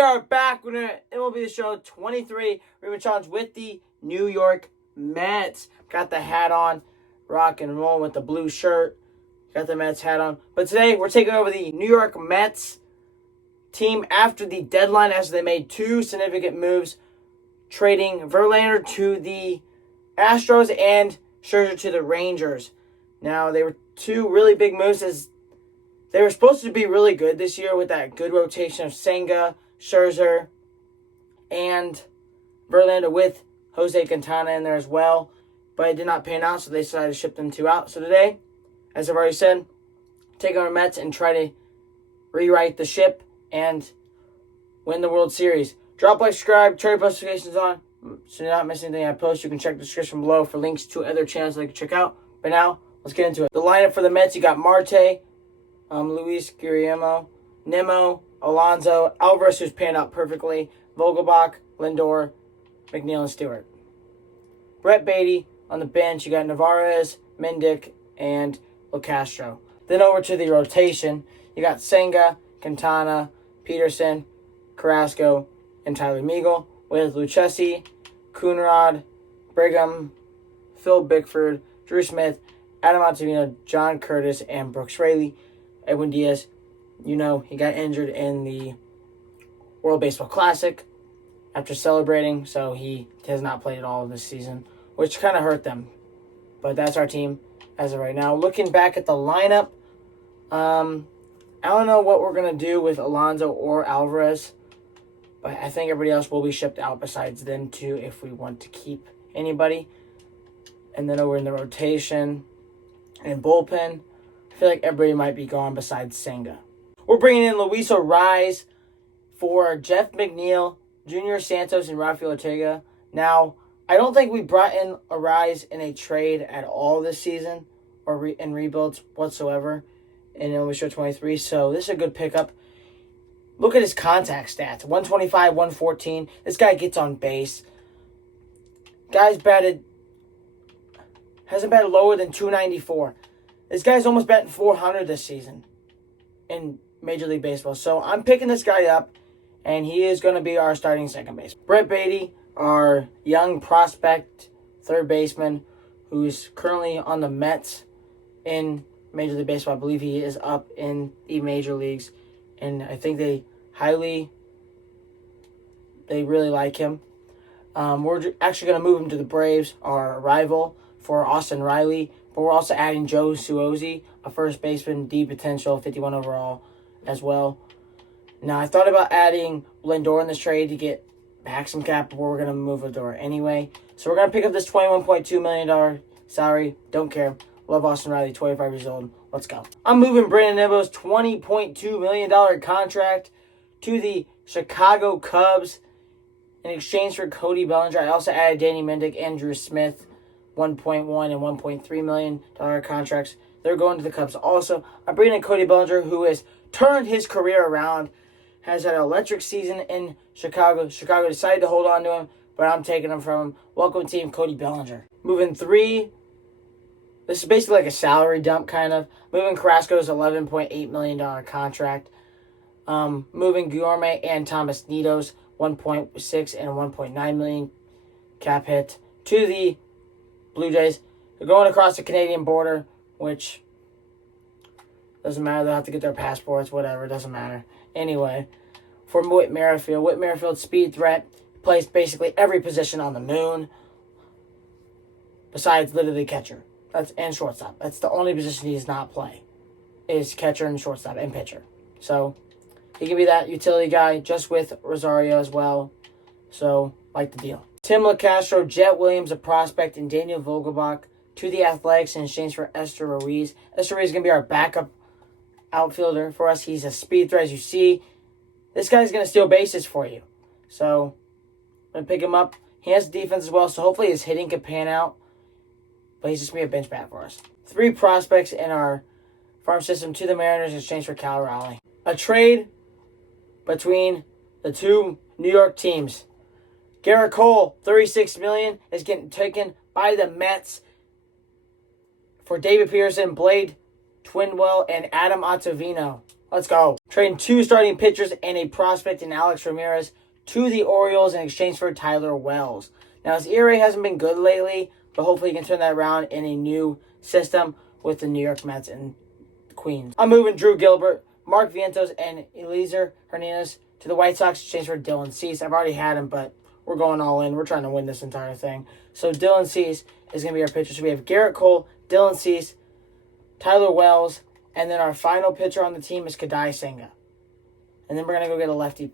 we are back with an MLB The Show 23 Rematch Challenge with the New York Mets. Got the hat on, rock and roll with the blue shirt. Got the Mets hat on. But today we're taking over the New York Mets team after the deadline, as they made two significant moves, trading Verlander to the Astros and Scherzer to the Rangers. Now, they were two really big moves, as they were supposed to be really good this year with that good rotation of Senga, Scherzer, and Verlander with Jose Quintana in there as well. But it did not pan out, so they decided to ship them two out. So today, as I've already said, take on the Mets and try to rewrite the ship and win the World Series. Drop, like, subscribe, turn your notifications on so you're not missing anything I post. You can check the description below for links to other channels that you can check out. But now, let's get into it. The lineup for the Mets, you got Marte, Luis Guillermo, Nimmo, Alonso, Alvarez, who's panned out perfectly, Vogelbach, Lindor, McNeil, and Stewart. Brett Beatty on the bench, you got Narvaez, Mendick, and LeCastro. Then over to the rotation, you got Senga, Quintana, Peterson, Carrasco, and Tyler Meagle, with Lucchesi, Coonrod, Brigham, Phil Bickford, Drew Smith, Adam Ottavino, John Curtis, and Brooks Raley. Edwin Diaz, he got injured in the World Baseball Classic after celebrating, so he has not played at all this season, which kind of hurt them. But that's our team as of right now. Looking back at the lineup, I don't know what we're going to do with Alonso or Alvarez, but I think everybody else will be shipped out besides them two if we want to keep anybody. And then over in the rotation and bullpen, I feel like everybody might be gone besides Senga. We're bringing in Luis Arraez for Jeff McNeil, Junior Santos, and Rafael Ortega. Now, I don't think we brought in Arraez in a trade at all this season or in rebuilds whatsoever in MLB Show 23, so this is a good pickup. Look at his contact stats. 125, 114. This guy gets on base. Hasn't batted lower than 294. This guy's almost batting 400 this season in Major League Baseball. So I'm picking this guy up, and he is going to be our starting second base. Brett Beatty, our young prospect third baseman, who's currently on the Mets in Major League Baseball. I believe he is up in the major leagues, and I think they really like him. We're actually going to move him to the Braves, our rival, for Austin Riley. But we're also adding Joe Suozzi, a first baseman, D potential, 51 overall as well. Now, I thought about adding Lindor in this trade to get back some cap, but we're going to move Lindor anyway. So we're going to pick up this $21.2 million salary. Don't care. Love Austin Riley, 25 years old. Let's go. I'm moving Brandon Nimmo's $20.2 million contract to the Chicago Cubs in exchange for Cody Bellinger. I also added Danny Mendick and Drew Smith, $1.1 and $1.3 million contracts. They're going to the Cubs also. I'm bringing in Cody Bellinger, who has turned his career around, has had an electric season in Chicago. Chicago decided to hold on to him, but I'm taking him from him. Welcome team, Cody Bellinger. Moving 3. This is basically like a salary dump, kind of. Moving Carrasco's $11.8 million contract. Moving Guillorme and Thomas Nido's $1.6 and $1.9 million cap hit to the Blue Jays. They're going across the Canadian border, which doesn't matter. They'll have to get their passports, whatever. It doesn't matter. Anyway, for Whit Merrifield. Whit Merrifield's speed threat, plays basically every position on the moon besides literally catcher. And shortstop. That's the only position he does not play, is catcher and shortstop and pitcher. So he can be that utility guy just with Rosario as well. So, like the deal. Tim LeCastro, Jet Williams, a prospect, and Daniel Vogelbach to the Athletics in exchange for Esther Ruiz. Esther Ruiz is going to be our backup outfielder for us. He's a speed threat, as you see. This guy's going to steal bases for you. So, I'm going to pick him up. He has defense as well, so hopefully his hitting can pan out. But he's just going to be a bench bat for us. 3 prospects in our farm system to the Mariners in exchange for Cal Raleigh. A trade between the two New York teams. Garrett Cole, $36 million, is getting taken by the Mets for David Peterson, Blade Twinwell, and Adam Ottavino. Let's go. Trading 2 starting pitchers and a prospect in Alex Ramirez to the Orioles in exchange for Tyler Wells. Now, his ERA hasn't been good lately, but hopefully he can turn that around in a new system with the New York Mets and Queens. I'm moving Drew Gilbert, Mark Vientos, and Eliezer Hernandez to the White Sox in exchange for Dylan Cease. I've already had him, but we're going all in. We're trying to win this entire thing. So Dylan Cease is going to be our pitcher. So we have Garrett Cole, Dylan Cease, Tyler Wells, and then our final pitcher on the team is Kadai Senga. And then we're going to go get a lefty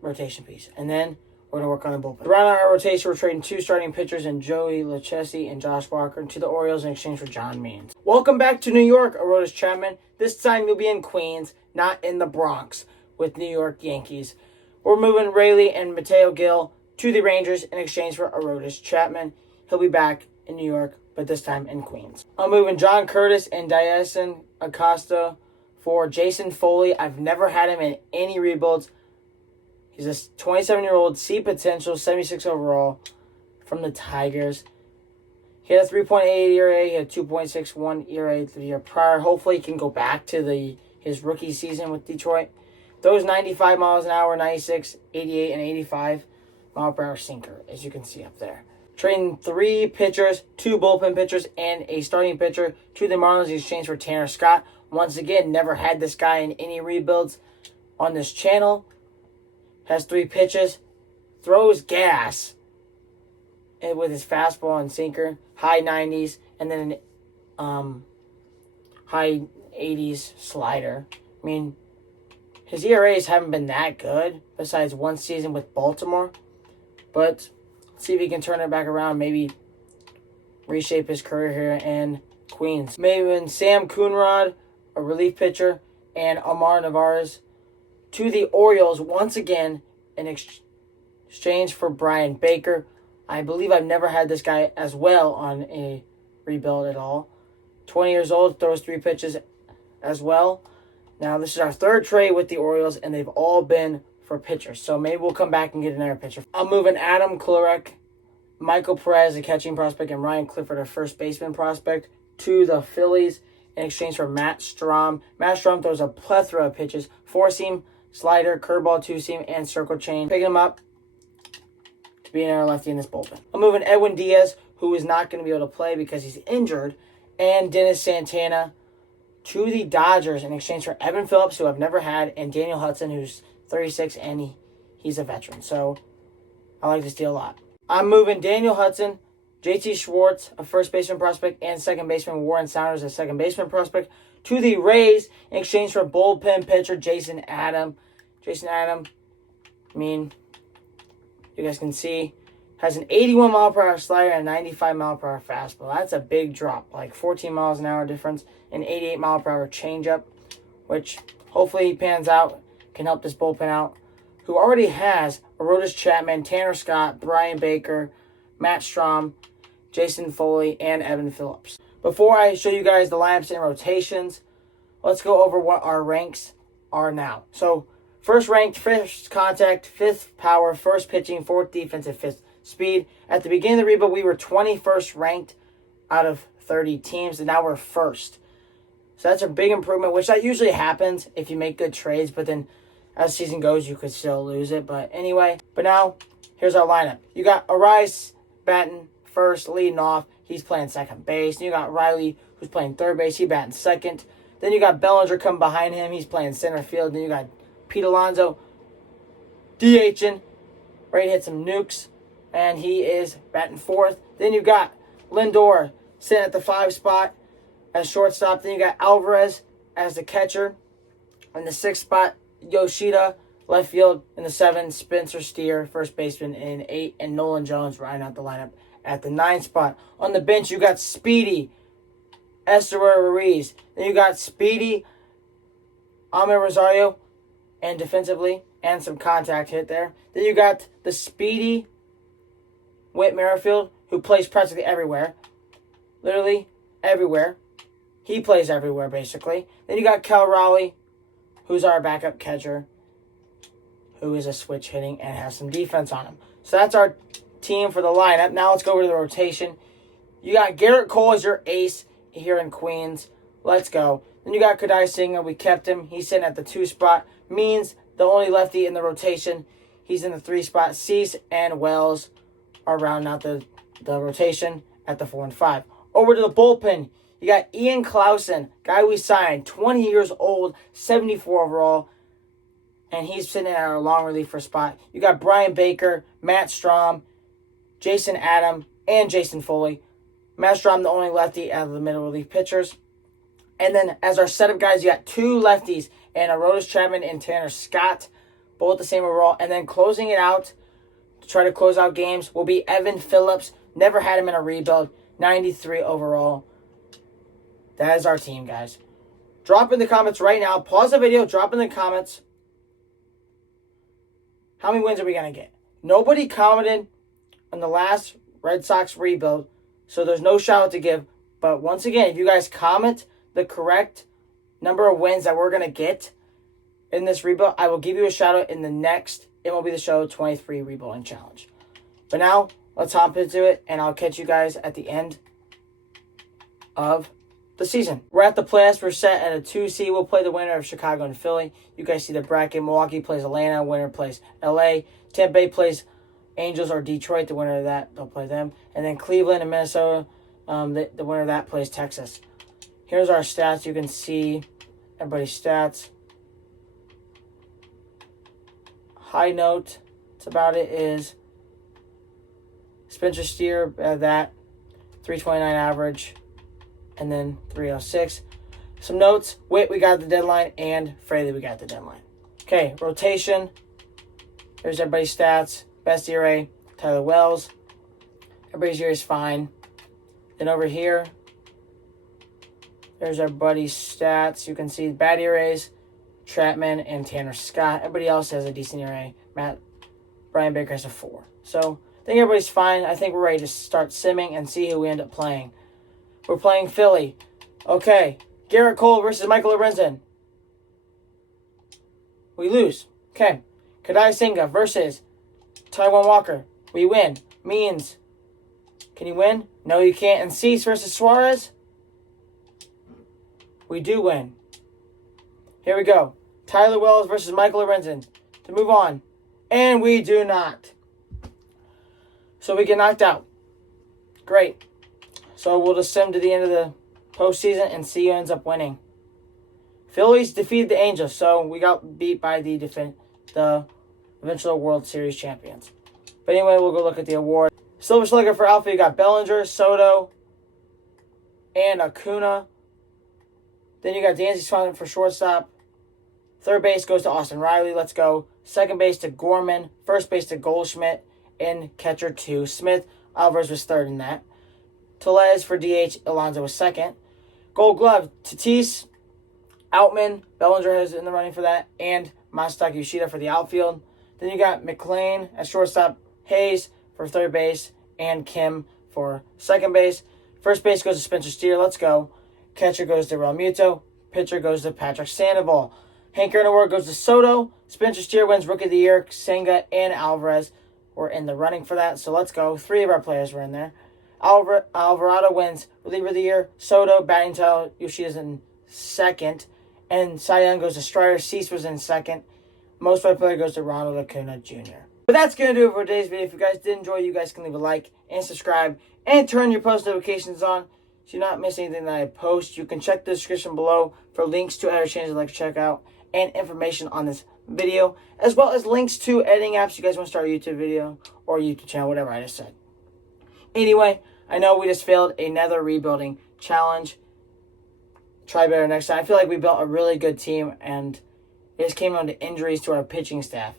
rotation piece. And then we're going to work on the bullpen. To round out our rotation, we're trading 2 starting pitchers in Joey Lucchesi and Josh Walker to the Orioles in exchange for John Means. Welcome back to New York, Aroldis Chapman. This time you'll be in Queens, not in the Bronx with New York Yankees. We're moving Rayleigh and Mateo Gil to the Rangers in exchange for Aroldis Chapman. He'll be back in New York, but this time in Queens. I'm moving John Curtis and Dyson Acosta for Jason Foley. I've never had him in any rebuilds. He's a 27-year-old, C potential, 76 overall from the Tigers. He had a 3.8 ERA. He had 2.61 ERA the year prior. Hopefully he can go back to his rookie season with Detroit. Those 95 miles an hour, 96, 88, and 85 mile per hour sinker, as you can see up there. Trading 3 pitchers, 2 bullpen pitchers, and a starting pitcher to the Marlins in exchange for Tanner Scott. Once again, never had this guy in any rebuilds on this channel. Has 3 pitches, throws gas with his fastball and sinker, high 90s, and then high 80s slider. I mean, his ERAs haven't been that good, besides one season with Baltimore. But let's see if he can turn it back around, maybe reshape his career here in Queens. Maybe Sam Coonrod, a relief pitcher, and Omar Narvaez to the Orioles once again in exchange for Brian Baker. I believe I've never had this guy as well on a rebuild at all. 20 years old, throws 3 pitches as well. Now, this is our 3rd trade with the Orioles, and they've all been for pitchers. So maybe we'll come back and get another pitcher. I'm moving Adam Kolarek, Michael Perez, a catching prospect, and Ryan Clifford, a first baseman prospect, to the Phillies in exchange for Matt Strom. Matt Strom throws a plethora of pitches, 4-seam, slider, curveball, 2-seam, and circle chain. Picking him up to be another lefty in this bullpen. I'm moving Edwin Diaz, who is not going to be able to play because he's injured, and Dennis Santana to the Dodgers in exchange for Evan Phillips, who I've never had, and Daniel Hudson, who's 36, and he's a veteran. So I like this deal a lot. I'm moving Daniel Hudson, JT Schwartz, a first baseman prospect, and second baseman Warren Saunders, a second baseman prospect, to the Rays in exchange for bullpen pitcher Jason Adam. Jason Adam, I mean, you guys can see, has an 81 mile per hour slider and a 95 mile per hour fastball. That's a big drop, like 14 miles an hour difference, and 88 mile per hour changeup, which hopefully pans out, can help this bullpen out, who already has Aroldis Chapman, Tanner Scott, Brian Baker, Matt Strom, Jason Foley, and Evan Phillips. Before I show you guys the lineups and rotations, let's go over what our ranks are now. So, first ranked, 5th contact, 5th power, 1st pitching, 4th defensive, 5th speed. At the beginning of the rebuild, we were 21st ranked out of 30 teams, and now we're 1st. So that's a big improvement, which that usually happens if you make good trades, but then as the season goes, you could still lose it. But anyway, but now, here's our lineup. You got Arise batting first, leading off. He's playing second base. Then you got Riley, who's playing third base. He batting second. Then you got Bellinger coming behind him. He's playing center field. Then you got Pete Alonso DHing. Ready to hit some nukes. And he is batting 4th. Then you got Lindor sitting at the 5 spot as shortstop. Then you got Alvarez as the catcher. In the 6th spot, Yoshida, left field. In the 7, Spencer Steer, first baseman. In 8, and Nolan Jones riding out the lineup at the 9th spot. On the bench, you got Speedy, Esteury Ruiz. Then you got Speedy, Amer Rosario, and defensively, and some contact hit there. Then you got the Speedy Whit Merrifield, who plays practically everywhere. Literally everywhere. He plays everywhere, basically. Then you got Cal Raleigh, who's our backup catcher, who is a switch hitting and has some defense on him. So that's our team for the lineup. Now let's go over to the rotation. You got Garrett Cole as your ace here in Queens. Let's go. Then you got Kadai Singer. We kept him. He's sitting at the 2 spot. Means the only lefty in the rotation. He's in the 3 spot. Cease and Wells are rounding out the rotation at the 4 and 5. Over to the bullpen. You got Ian Clausen, guy we signed, 20 years old, 74 overall. And he's sitting at our long reliever spot. You got Brian Baker, Matt Strahm, Jason Adam, and Jason Foley. Matt Strahm, the only lefty out of the middle relief pitchers. And then as our setup guys, you got 2 lefties, and Aroldis Chapman and Tanner Scott, both the same overall. And then closing it out, to try to close out games, will be Evan Phillips. Never had him in a rebuild, 93 overall. That is our team, guys. Drop in the comments right now. Pause the video, drop in the comments. How many wins are we going to get? Nobody commented on the last Red Sox rebuild, so there's no shout out to give. But once again, if you guys comment the correct number of wins that we're going to get in this rebuild, I will give you a shout out in the next MLB The Show 23 rebuilding challenge. But now, let's hop into it, and I'll catch you guys at the end of the season. We're at the playoffs. We're set at a 2 seed. We'll play the winner of Chicago and Philly. You guys see the bracket. Milwaukee plays Atlanta. Winner plays LA. Tampa Bay plays Angels or Detroit. The winner of that, they'll play them. And then Cleveland and Minnesota, the winner of that plays Texas. Here's our stats. You can see everybody's stats. High note, that's about it, is Spencer Steer, that 329 average, and then 306. Some notes: Witt, we got the deadline, and Fraley, we got the deadline. Okay, rotation. Here's everybody's stats. Best ERA, Tyler Wells. Everybody's ERA is fine. Then over here, there's everybody's stats. You can see bad ERAs, Chapman and Tanner Scott. Everybody else has a decent ERA. Brian Baker has a 4. So I think everybody's fine. I think we're ready to start simming and see who we end up playing. We're playing Philly. Okay. Garrett Cole versus Michael Lorenzen. We lose. Okay. Kadai Singa versus Taiwan Walker. We win. Means, can you win? No, you can't. And Cease versus Suarez. We do win. Here we go. Tyler Wells versus Michael Lorenzen. To move on. And we do not. So we get knocked out. Great. So we'll just sim to the end of the postseason and see who ends up winning. Phillies defeated the Angels, so we got beat by the eventual World Series champions. But anyway, we'll go look at the award. Silver Slugger for Alpha, you got Bellinger, Soto, and Acuna. Then you got Dansby Swanson for shortstop. Third base goes to Austin Riley. Let's go. Second base to Gorman. First base to Goldschmidt. And catcher to Smith. Alvarez was third in that. Tellez for DH. Alonso was second. Gold Glove, Tatis, Outman. Bellinger is in the running for that. And Masataka Yoshida for the outfield. Then you got McLean at shortstop. Hayes for third base. And Kim for second base. First base goes to Spencer Steer. Let's go. Catcher goes to Real Muto. Pitcher goes to Patrick Sandoval. Hank Aaron Award goes to Soto. Spencer Steer wins Rookie of the Year. Senga and Alvarez were in the running for that. So let's go. 3 of our players were in there. Alvarado wins Reliever of the Year. Soto, batting title, Yoshida's in second. And Cy Young goes to Strider. Cease was in second. Most valuable player goes to Ronald Acuna Jr. But that's going to do it for today's video. If you guys did enjoy, you guys can leave a like and subscribe. And turn your post notifications on so you not miss anything that I post. You can check the description below for links to other channels you'd like to check out and information on this video, as well as links to editing apps you guys want to start a YouTube video or YouTube channel, whatever I just said. Anyway, I know we just failed another rebuilding challenge. Try better next time. I feel like we built a really good team, and it just came down to injuries to our pitching staff.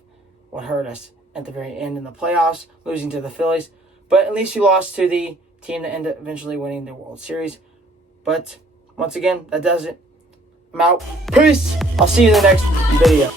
What hurt us at the very end in the playoffs, losing to the Phillies. But at least you lost to the team that ended up eventually winning the World Series. But once again, that does it. I'm out. Peace. I'll see you in the next video.